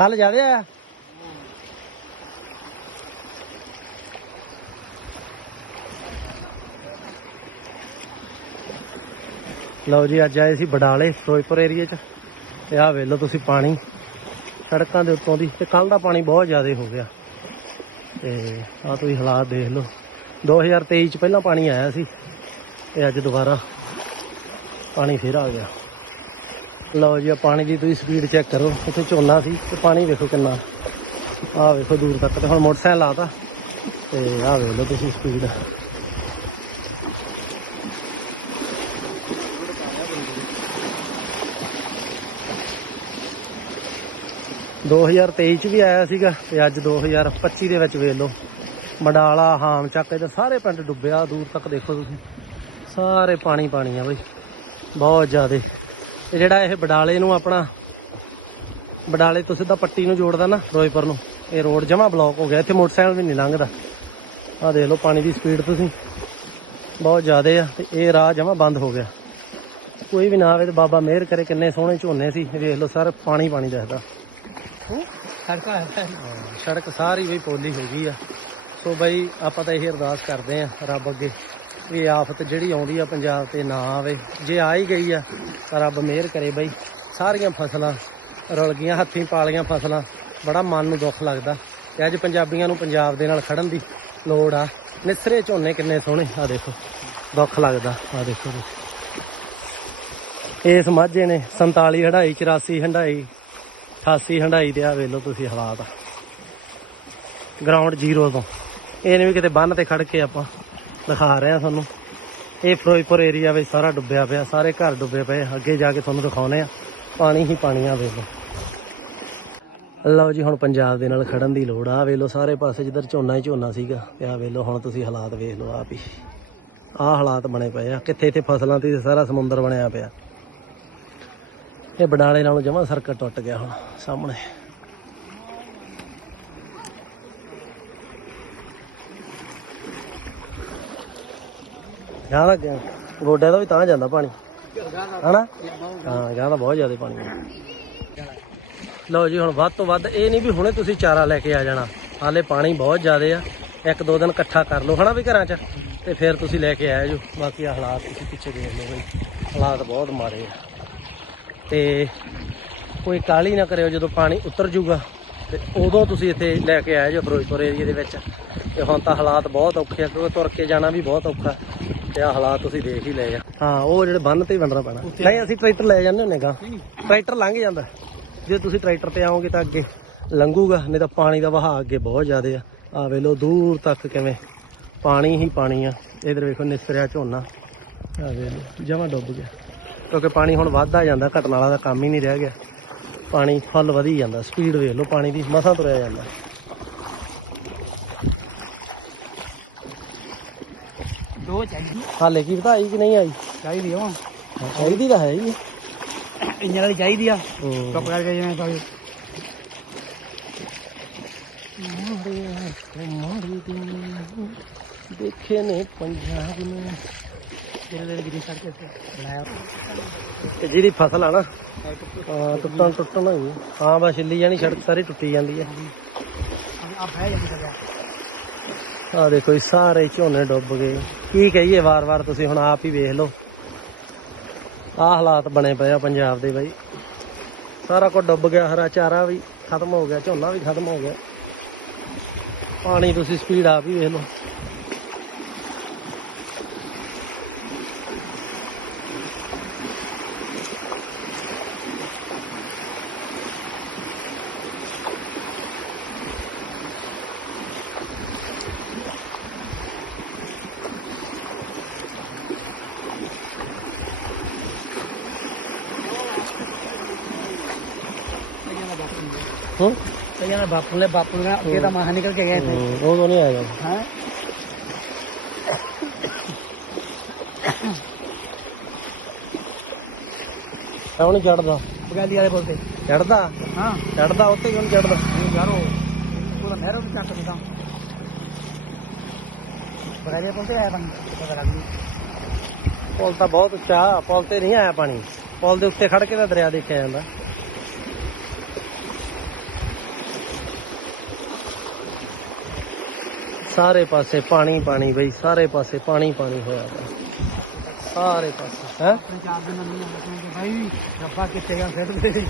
ਕੱਲ ਜਾਦੇ ਆਇਆ ਲਓ ਜੀ, ਅੱਜ ਆਏ ਸੀ ਬਡਾਲੇ, ਫਿਰੋਜ਼ਪੁਰ ਏਰੀਏ 'ਚ। ਤੇ ਆਹ ਵੇਖ ਲਓ ਤੁਸੀਂ ਪਾਣੀ, ਸੜਕਾਂ ਦੇ ਉੱਤੋਂ ਦੀ। ਤੇ ਕੱਲ ਦਾ ਪਾਣੀ ਬਹੁਤ ਜ਼ਿਆਦਾ ਹੋ ਗਿਆ। ਤੇ ਆਹ ਤੁਸੀਂ ਹਾਲਾਤ ਦੇਖ ਲਓ। 2023 ਚ ਪਹਿਲਾਂ ਪਾਣੀ ਆਇਆ ਸੀ, ਤੇ ਅੱਜ ਦੁਬਾਰਾ ਪਾਣੀ ਫਿਰ ਆ ਗਿਆ। ਲਓ ਜੀ ਆ ਪਾਣੀ ਦੀ ਤੁਸੀਂ ਸਪੀਡ ਚੈੱਕ ਕਰੋ। ਉੱਥੇ ਝੋਨਾ ਸੀ ਤੇ ਪਾਣੀ ਵੇਖੋ ਕਿੰਨਾ। ਆਹ ਵੇਖੋ ਦੂਰ ਤੱਕ ਤੇ ਹੁਣ ਮੋਟਰਸਾਈਕਲ ਲਾਤਾ। ਤੇ ਆਹ ਵੇਖ ਲਓ ਤੁਸੀਂ ਸਪੀਡ ਦੋ 2023 ਚ ਵੀ ਆਇਆ ਸੀਗਾ ਤੇ ਅੱਜ 2025 ਦੇ ਵਿੱਚ ਵੇਖ ਲਓ। ਮੰਡਾਲਾ, ਹਾਮ ਚੱਕ ਤੇ ਸਾਰੇ ਪਿੰਡ ਡੁੱਬਿਆ, ਦੂਰ ਤੱਕ ਦੇਖੋ ਤੁਸੀਂ। ਸਾਰੇ ਪਾਣੀ ਪਾਣੀ ਆ ਬਈ। ਬਹੁਤ ਜ਼ਿਆਦੇ। ਤੇ ਜਿਹੜਾ ਇਹ ਬਡਾਲੇ ਨੂੰ ਆਪਣਾ ਬਡਾਲੇ ਤੋਂ ਸਿੱਧਾ ਪੱਟੀ ਨੂੰ ਜੋੜਦਾ ਨਾ ਫਿਰੋਜ਼ਪੁਰ ਨੂੰ। ਇਹ ਰੋਡ ਜਮਾ ਬਲੌਕ ਹੋ ਗਿਆ ਇੱਥੇ ਮੋਟਰਸਾਈਕਲ ਵੀ ਨਹੀਂ ਲੰਘਦਾ। ਆਹ ਦੇਖ ਲਓ ਪਾਣੀ ਦੀ ਸਪੀਡ ਤੁਸੀਂ। ਬਹੁਤ ਜ਼ਿਆਦੇ ਆ ਤੇ ਇਹ ਰਾਹ ਜਮਾ ਬੰਦ ਹੋ ਗਿਆ। ਕੋਈ ਵੀ ਨਾ ਆਵੇ ਤੇ ਬਾਬਾ ਮਿਹਰ ਕਰੇ ਕਿੰਨੇ ਸੋਹਣੇ ਝੋਨੇ ਸੀ। ਇਹ ਵੇਖ ਲਓ ਸਰ ਪਾਣੀ ਪਾਣੀ ਦਿਖਦਾ। ਸੜਕਾਂ ਸਾਰੀ ਵੀ ਪੋਲੀ ਹੋ ਗਈ ਆ। ਸੋ ਬਈ ਆਪਾਂ ਤਾਂ ਇਹ ਅਰਦਾਸ ਕਰਦੇ ਆ ਰੱਬ ਅੱਗੇ। ਇਹ ਆਫਤ ਜਿਹੜੀ ਆਉਂਦੀ ਆ ਪੰਜਾਬ ਤੇ ਨਾ ਆਵੇ। ਜੇ ਆ ਹੀ ਗਈ ਆ, ਤਾਂ ਰੱਬ ਮਿਹਰ ਕਰੇ ਬਈ। ਸਾਰੀਆਂ ਫਸਲਾਂ ਰੁਲ ਗਈਆਂ, ਹੱਥੀਂ ਪਾਲੀਆਂ ਫਸਲਾਂ। ਬੜਾ ਮਨ ਨੂੰ ਦੁੱਖ ਲੱਗਦਾ। ਤੇ ਅੱਜ ਪੰਜਾਬੀਆਂ ਨੂੰ ਪੰਜਾਬ ਦੇ ਨਾਲ ਖੜਨ ਦੀ ਲੋੜ ਆ। ਨਿਸਰੇ ਝੋਨੇ ਕਿੰਨੇ ਸੋਹਣੇ ਆ ਦੇਖੋ। ਦੁੱਖ ਲੱਗਦਾ ਆ ਦੇਖੋ ਤੁਸੀਂ। ਇਸ ਮਾਝੇ ਨੇ 47 ਹੰਡਾਈ 84 ਹੰਡਾਈ 88 ਹੰਡਾਈ ਦੇ ਆ, ਵੇਖ ਲਓ ਤੁਸੀਂ ਹਾਲਾਤ। ਗਰਾਊਂਡ ਜ਼ੀਰੋ ਤੋਂ। ਇਹਨੇ ਵੀ ਕਿਤੇ ਬੰਨ ਤੇ ਖੜ ਕੇ ਆਪਾਂ ਦਿਖਾ ਰਿਹਾ ਤੁਹਾਨੂੰ। ਇਹ ਫਿਰੋਜ਼ਪੁਰ ਏਰੀਆ ਵਿੱਚ ਸਾਰਾ ਡੁੱਬਿਆ ਪਿਆ, ਸਾਰੇ ਘਰ ਡੁੱਬੇ ਪਏ। ਅੱਗੇ ਜਾ ਕੇ ਤੁਹਾਨੂੰ ਦਿਖਾਉਨੇ ਆ। ਪਾਣੀ ਹੀ ਪਾਣੀ ਆ, ਵੇਖ ਲਓ। ਲਓ ਜੀ, ਹੁਣ ਪੰਜਾਬ ਦੇ ਨਾਲ ਖੜਨ ਦੀ ਲੋੜ ਆ। ਵੇਖ ਲਓ, ਸਾਰੇ ਪਾਸੇ ਜਿੱਧਰ ਝੋਨਾ ਹੀ ਝੋਨਾ ਸੀਗਾ, ਤੇ ਆ ਵੇਖ ਲਓ, ਹੁਣ ਤੁਸੀਂ ਹਾਲਾਤ ਵੇਖ ਲਓ ਆਪ ਹੀ। ਆਹ ਹਾਲਾਤ ਬਣੇ ਪਏ ਆ। ਕਿੱਥੇ ਇੱਥੇ ਫਸਲਾਂ ਤੇ ਸਾਰਾ ਸਮੁੰਦਰ ਬਣਿਆ ਪਿਆ। ਇਹ ਬਡਾਲੇ ਨਾਲੋਂ ਜਮਾ ਸਰਕਟ ਟੁੱਟ ਗਿਆ ਹੁਣ, ਸਾਹਮਣੇ। ਗਾਂ ਦਾ ਗੋਡਿਆਂ ਦਾ ਵੀ ਤਾਂ ਜਾਂਦਾ ਪਾਣੀ। ਹਨਾ? ਹਾਂ, ਗਾਂ ਦਾ ਬਹੁਤ ਜ਼ਿਆਦਾ ਪਾਣੀ। ਲਓ ਜੀ, ਹੁਣ ਵੱਧ ਤੋਂ ਵੱਧ ਇਹ ਨਹੀਂ ਵੀ ਹੁਣੇ ਤੁਸੀਂ ਚਾਰਾ ਲੈ ਕੇ ਆ ਜਾਣਾ। ਹਾਲੇ ਪਾਣੀ ਬਹੁਤ ਜ਼ਿਆਦਾ ਆ। ਇੱਕ ਦੋ ਦਿਨ ਇਕੱਠਾ ਕਰ ਲਓ, ਹਨਾ ਵੀ ਘਰਾਂ 'ਚ? ਤੇ ਫਿਰ ਤੁਸੀਂ ਲੈ ਕੇ ਆਇਆ ਜੋ। ਬਾਕੀ ਆਹ ਹਾਲਾਤ ਤੁਸੀਂ ਪਿੱਛੇ ਦੇਖ ਲਓ ਬਈ। ਹਾਲਾਤ ਬਹੁਤ ਮਾੜੇ ਆ। ਤੇ ਕੋਈ ਕਾਲੀ ਨਾ ਕਰਿਓ ਜਦੋਂ ਪਾਣੀ ਉਤਰ ਜੂਗਾ ਤੇ ਉਦੋਂ ਤੁਸੀਂ ਇੱਥੇ ਲੈ ਕੇ ਆਏ ਜੋ, ਫਿਰੋਜ਼ਪੁਰ ਏਰੀਏ ਦੇ ਵਿੱਚ। ਤੇ ਹੁਣ ਤਾਂ ਹਾਲਾਤ ਬਹੁਤ ਔਖੇ ਆ, ਕਿਉਂਕਿ ਤੁਰ ਕੇ ਜਾਣਾ ਵੀ ਬਹੁਤ ਔਖਾ। ਤੇ ਆ ਹਾਲਾਤ ਤੁਸੀਂ ਦੇਖ ਹੀ ਲਏ ਆ। ਹਾਂ ਉਹ ਜਿਹੜੇ ਬੰਨ ਤੇ ਵੰਡਣਾ ਪੈਣਾ। ਨਹੀਂ ਅਸੀਂ ਟਰੈਕਟਰ ਲੈ ਜਾਂਦੇ ਹੁੰਨੇ ਗਾ। ਟਰੈਕਟਰ ਲੰਘ ਜਾਂਦਾ। ਜੇ ਤੁਸੀਂ ਟਰੈਕਟਰ ਤੇ ਆਓਗੇ ਤਾਂ ਅੱਗੇ ਲੰਘੂਗਾ ਨਹੀਂ ਤਾਂ ਪਾਣੀ ਦਾ ਵਹਾਅ ਅੱਗੇ ਬਹੁਤ ਜ਼ਿਆਦਾ ਆ। ਆ ਵੇ ਲੋ ਦੂਰ ਤੱਕ ਕਿਵੇਂ ਪਾਣੀ ਹੀ ਪਾਣੀ ਆ। ਇਧਰ ਵੇਖੋ ਨਿਸਰਿਆ ਝੋਨਾ। ਆ ਵੇ ਲੋ ਜਮਾ ਡੁੱਬ ਗਿਆ। ਕਿਉਂਕਿ ਪਾਣੀ ਹੁਣ ਵੱਧਦਾ ਜਾਂਦਾ ਘਟਣ ਵਾਲਾ ਦਾ ਕੰਮ ਹੀ ਨਹੀਂ ਰਹਿ ਗਿਆ। ਪਾਣੀ ਫੁੱਲ ਵਧੀ ਜਾਂਦਾ ਸਪੀਡ ਵੇਖ ਲਓ ਪਾਣੀ ਦੀ ਮਸਾਂ ਤੁਰਿਆ ਜਾਂਦਾ। ਦੋ ਚਾਹੀਦੀ। ਹਾਲੇ ਕੀ ਪਤਾ ਆਈ ਕਿ ਨਹੀਂ ਆਈ? ਚਾਹੀਦੀ ਹੋ ਚਾਹੀਦੀ ਤਾਂ ਹੈ ਹੀ। ਇੰਜਣ ਵਾਲੀ ਚਾਹੀਦੀ ਆ। ਹੂੰ। ਚੁੱਪ ਕਰਕੇ ਜਿਵੇਂ ਤਾਂ ਦੇਖੇ ਨੇ ਪੰਜਾਬ ਨੂੰ। ਜਿਹੜੇ ਫਸਲ ਆ ਨਾ ਹਾਂ ਟੁੱਟਣ ਟੁੱਟਣ ਹੋਈ। ਆ। ਹਾਂ ਬਸ ਛਿੱਲੀ ਜਾਣੀ ਸੜਕ ਸਾਰੀ ਟੁੱਟੀ ਜਾਂਦੀ ਹੈ ਆ ਬਹਿ ਜਾਂਦੀ ਸਰਿਆ ਆ ਦੇਖੋ ਇਹ ਸਾਰੇ ਝੋਨੇ ਡੁੱਬ ਗਏ। ਕੀ ਕਹੀਏ, ਵਾਰ-ਵਾਰ ਤੁਸੀਂ ਹੁਣ ਆਪ ਹੀ ਵੇਖ ਲਓ। ਆਹ ਹਾਲਾਤ ਬਣੇ ਪਏ ਆ ਪੰਜਾਬ ਦੇ ਬਾਈ। ਸਾਰਾ ਕੁਝ ਡੁੱਬ ਗਿਆ, ਹਰਾ ਚਾਰਾ ਵੀ ਖਤਮ ਹੋ ਗਿਆ, ਝੋਨਾ ਵੀ ਖਤਮ ਹੋ ਗਿਆ। ਪਾਣੀ ਤੁਸੀਂ ਸਪੀਡ ਆਪ ਹੀ ਵੇਖ ਲਓ। ਹੂੰ ਕਈਆਂ ਨੇ ਬਾਪੂ ਨੇ ਬਾਪੂ ਨੇ ਅੱਗੇ ਤਾਂ ਮਾਹ ਨਿਕਲ ਕੇ ਗਏ ਥੇ ਉਹ ਤੋਂ ਨਹੀਂ ਆਏਗਾ ਹਾਂ? ਕਿਉਂ ਨਹੀਂ ਚੜਦਾ ਬਗਾਲੀ ਵਾਲੇ ਬੋਲਦੇ ਚੜਦਾ ਹਾਂ। ਚੜਦਾ ਉੱਤੇ ਕਿਉਂ ਨਹੀਂ ਚੜਦਾ ਇਹ ਯਾਰੋ ਪੂਰਾ ਨਹਿਰੋਂ ਵੀ ਚੱਕ ਦਿੰਦਾ ਬਗਾਲੀ ਬੋਲਦੇ ਆਇਆ ਬੰਦ ਪਤਾ ਲੱਗ ਗਈ ਪੁਲ ਤਾਂ ਬਹੁਤ ਉੱਚਾ ਪੁਲ ਤੇ ਨਹੀਂ ਆਇਆ ਪਾਣੀ। ਪੁਲ ਦੇ ਉੱਤੇ ਖੜ ਕੇ ਤਾਂ ਦਰਿਆ ਦੇਖਿਆ ਜਾਂਦਾ। ਸਾਰੇ ਪਾਸੇ ਪਾਣੀ ਪਾਣੀ ਬਈ, ਸਾਰੇ ਪਾਸੇ ਪਾਣੀ ਪਾਣੀ ਹੋਇਆ ਸਾਰੇ ਪਾਸੇ, ਹੈ? ਚਾਰ ਦਿਨ ਨਹੀਂ ਆਉਂਦੇ ਰੱਬਾ ਕਿੱਥੇ ਗਿਆ ਫਿਰ